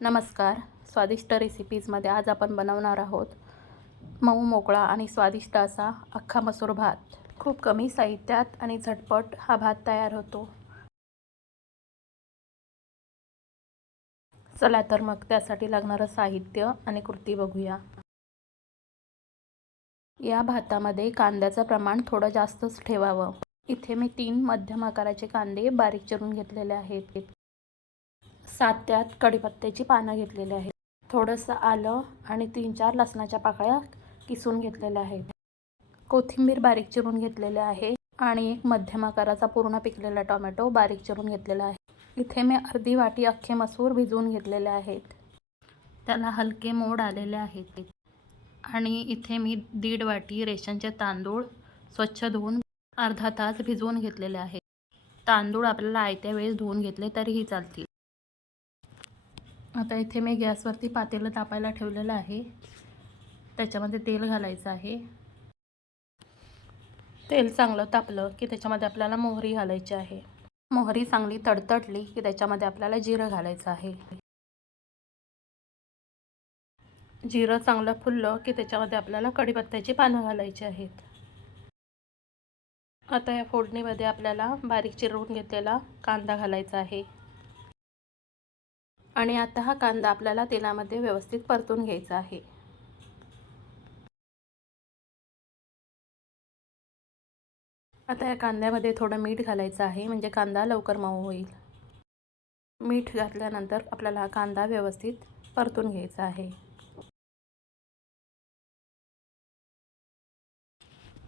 नमस्कार. स्वादिष्ट रेसिपीजमध्ये आज आपण बनवणार आहोत मऊ मोकळा आणि स्वादिष्ट असा अख्खा मसूर भात. खूप कमी साहित्यात आणि झटपट हा भात तयार होतो. चला तर मग त्यासाठी लागणारं साहित्य आणि कृती बघूया. या भातामध्ये कांद्याचं प्रमाण थोडं जास्तच ठेवावं. इथे मी 3 मध्यम आकाराचे कांदे बारीक चिरून घेतलेले आहेत. 7 ते 8 कढीपत्त्याची पानं घेतलेली आहेत. थोडंसं आलं आणि 3-4 लसणाच्या पाकळ्या किसून घेतलेल्या आहेत. कोथिंबीर बारीक चिरून घेतलेले आहे आणि एक मध्यम आकाराचा पूर्ण पिकलेला टोमॅटो बारीक चिरून घेतलेला आहे. इथे मी अर्धी वाटी अख्खे मसूर भिजवून घेतलेले आहेत. त्याला हलके मोड आलेले आहेत. आणि इथे मी 1.5 वाटी रेशनचे तांदूळ स्वच्छ धुवून अर्धा तास भिजवून घेतलेले आहेत. तांदूळ आपल्याला आयत्या वेळेस धुवून घेतले तरीही चालतील. आता इथे मी गॅसवरती पातेलं तापायला ठेवलेलं आहे. त्याच्यामध्ये तेल घालायचं आहे. तेल चांगलं तापलं की त्याच्यामध्ये आपल्याला मोहरी घालायची आहे. मोहरी चांगली तडतडली की त्याच्यामध्ये आपल्याला जिरं घालायचं आहे. जिरं चांगलं फुललं की त्याच्यामध्ये आपल्याला कढीपत्त्याची पानं घालायची आहेत. आता या फोडणीमध्ये आपल्याला बारीक चिरून घेतलेला कांदा घालायचा आहे. आणि आता हा कांदा आपल्याला तेलामध्ये व्यवस्थित परतून घ्यायचा आहे. आता या कांद्यामध्ये थोडं मीठ घालायचं आहे म्हणजे कांदा लवकर मऊ होईल. मीठ घातल्यानंतर आपल्याला हा कांदा व्यवस्थित परतून घ्यायचा आहे.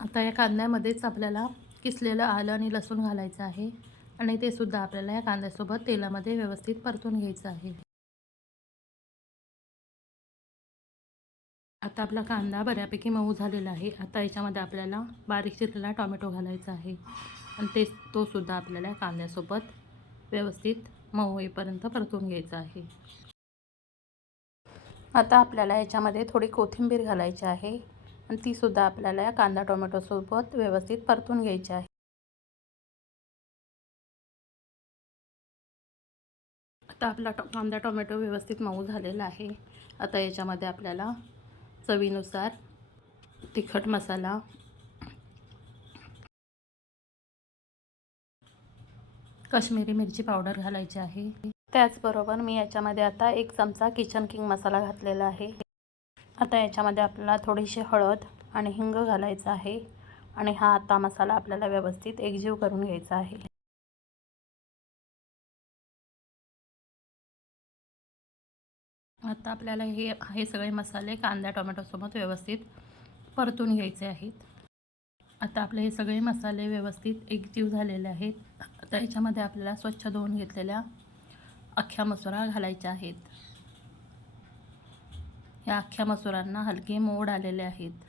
आता या कांद्यामध्येच आपल्याला किसलेलं आलं आणि लसूण घालायचं आहे आणि ते सुद्धा आपल्याला या कांद्यासोबत तेलामध्ये व्यवस्थित परतून घ्यायचं आहे. आता आपला कांदा बऱ्यापैकी मऊ झालेला आहे. आता याच्यामध्ये आपल्याला बारीक चिरलेला टोमॅटो घालायचा आहे आणि तो सुद्धा आपल्याला कांद्यासोबत व्यवस्थित मऊ होईपर्यंत परतून घ्यायचा आहे. आता आपल्याला याच्यामध्ये थोडी कोथिंबीर घालायची आहे आणि ती सुद्धा आपल्याला या कांदा टोमॅटोसोबत व्यवस्थित परतून घ्यायची आहे. आता आपला कांदा टोमॅटो व्यवस्थित मऊ झालेला आहे. आता याच्यामध्ये आपल्याला चवीनुसार तिखट मसाला, काश्मीरी मिरची पावडर घालायची आहे. त्याचबरोबर मी याच्यामध्ये आता 1 चमचा किचन किंग मसाला घातलेला आहे. आता याच्यामध्ये आपल्याला थोडीशी हळद आणि हिंग घालायचं आहे आणि हा आता मसाला आपल्याला व्यवस्थित एकजीव करून घ्यायचा आहे. आता आपल्याला हे सगळे मसाले कांदा टोमॅटोसोबत व्यवस्थित परतून घ्यायचे आहेत. आता आपले हे सगळे मसाले व्यवस्थित एकजीव झालेले आहेत. आता याच्यामध्ये आपल्याला स्वच्छ धुवून घेतलेल्या अख्ख्या मसुरा घालायच्या आहेत. ह्या अख्ख्या मसुरांना हलके मोड आलेले आहेत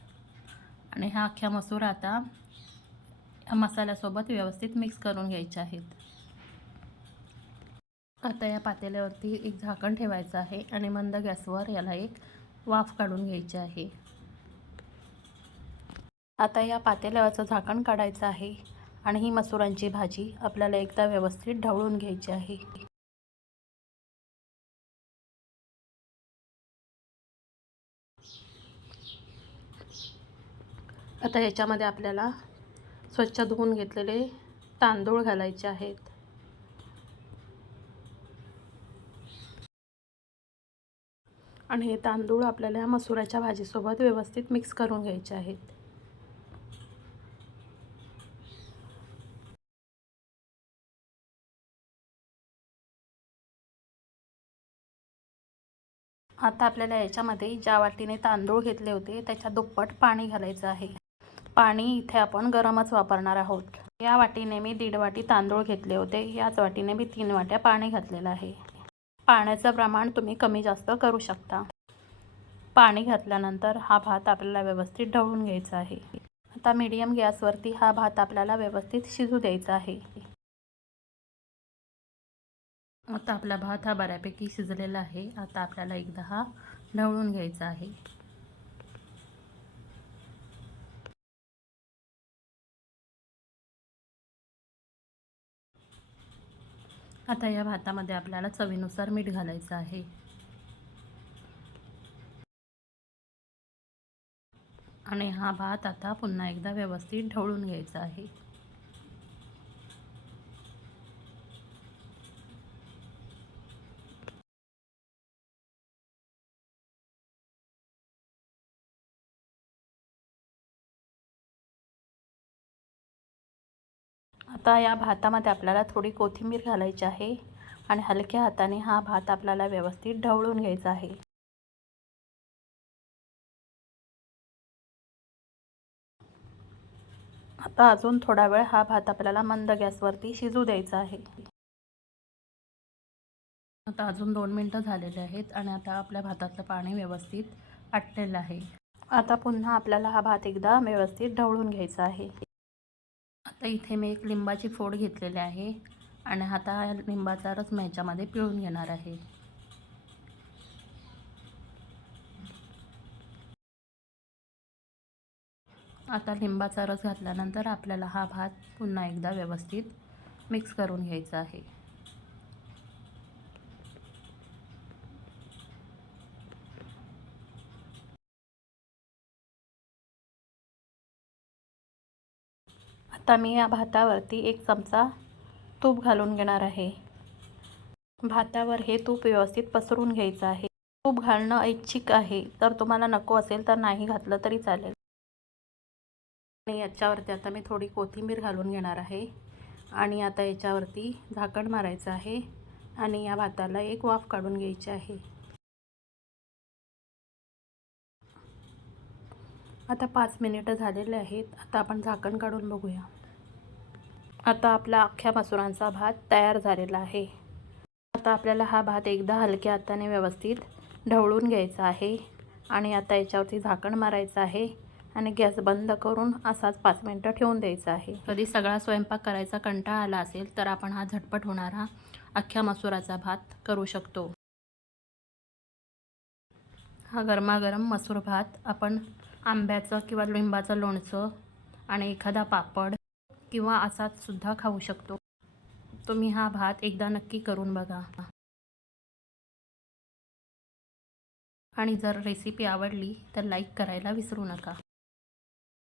आणि ह्या अख्ख्या मसूर आता ह्या मसाल्यासोबत व्यवस्थित मिक्स करून घ्यायचे आहेत. आता या पातेल्यावरती एक झाकण ठेवायचं आहे आणि मंद गॅसवर याला एक वाफ काढून घ्यायची आहे. आता या पातेल्यावरचं झाकण काढायचं आहे आणि ही मसुरांची भाजी आपल्याला एकदा व्यवस्थित ढवळून घ्यायची आहे. आता याच्यामध्ये आपल्याला स्वच्छ धुवून घेतलेले तांदूळ घालायचे आहेत. आणि हे तांदूळ आपल्याला मसुराच्या भाजीसोबत व्यवस्थित मिक्स करून घ्यायचे आहेत. आता आपल्याला याच्यामध्ये ज्या वाटीने तांदूळ घेतले होते त्याच्या दुप्पट पाणी घालायचं आहे. पाणी इथे आपण गरमच वापरणार आहोत. या वाटीने मी 1.5 वाटी तांदूळ घेतले होते. याच वाटीने मी 3 वाट्या पाणी घातलेलं आहे. पाण्याचं प्रमाण तुम्ही कमी जास्त करू शकता. पाणी घातल्यानंतर हा भात आपल्याला व्यवस्थित ढवळून घ्यायचा आहे. आता मीडियम गॅसवरती हा भात आपल्याला व्यवस्थित शिजू द्यायचा आहे. आता आपला भात हा बऱ्यापैकी शिजलेला आहे. आता आपल्याला एकदा हा ढवळून घ्यायचा आहे. आता या भातामध्ये आपल्याला चवीनुसार मीठ घालायचं आहे. आणि हा भात आता पुन्हा एकदा व्यवस्थित ढवळून घ्यायचा आहे. आता या भातामध्ये आपल्याला थोडी कोथिंबीर घालायची आहे आणि हलक्या हाताने हा भात आपल्याला व्यवस्थित ढवळून घ्यायचा आहे. आता अजून थोडा वेळ हा भात आपल्याला मंद गॅसवरती शिजू द्यायचा आहे. आता अजून 2 मिनटं झालेले आहेत आणि आता आपल्या भातातलं पाणी व्यवस्थित आटलेलं आहे. आता पुन्हा आपल्याला हा भात एकदा व्यवस्थित ढवळून घ्यायचा आहे. आता इथे मी एक लिंबाची फोड घेतलेली आहे आणि आता लिंबाचा रस मी ह्याच्यामध्ये पिळून घेणार आहे. आता लिंबाचा रस घातल्यानंतर आपल्याला हा भात पुन्हा एकदा व्यवस्थित मिक्स करून घ्यायचा आहे. आता मी या भातावरती 1 चमचा तूप घालून घेणार आहे. भातावर हे तूप व्यवस्थित पसरून घ्यायचं आहे. तूप घालणं ऐच्छिक आहे, तर तुम्हाला नको असेल तर नाही घातलं तरी चालेल. आणि याच्यावरती आता मी थोडी कोथिंबीर घालून घेणार आहे आणि आता याच्यावरती झाकण मारायचं आहे आणि या भाताला एक वाफ काढून घ्यायची आहे. आता 5 मिनिटं झालेले आहेत. आता आपण झाकण काढून बघूया. आता आपला अख्ख्या मसुरांचा भात तयार झालेला आहे. आता आपल्याला हा भात एकदा हलक्या हाताने व्यवस्थित ढवळून घ्यायचा आहे आणि आता याच्यावरती झाकण मारायचं आहे आणि गॅस बंद करून असाच 5 मिनिटं ठेवून द्यायचा आहे. कधी सगळा स्वयंपाक करायचा कंटाळा आला असेल तर आपण हा झटपट होणारा अख्ख्या मसुराचा भात करू शकतो. हा गरमागरम मसूर भात आपण आंब्याचं किंवा लिंबाचं लोणचं आणि एखादा पापड किंवा असाच सुद्धा खाऊ शकतो. तुम्ही हा भात एकदा नक्की करून बघा. आणि जर रेसिपी आवडली तर लाईक करायला विसरू नका.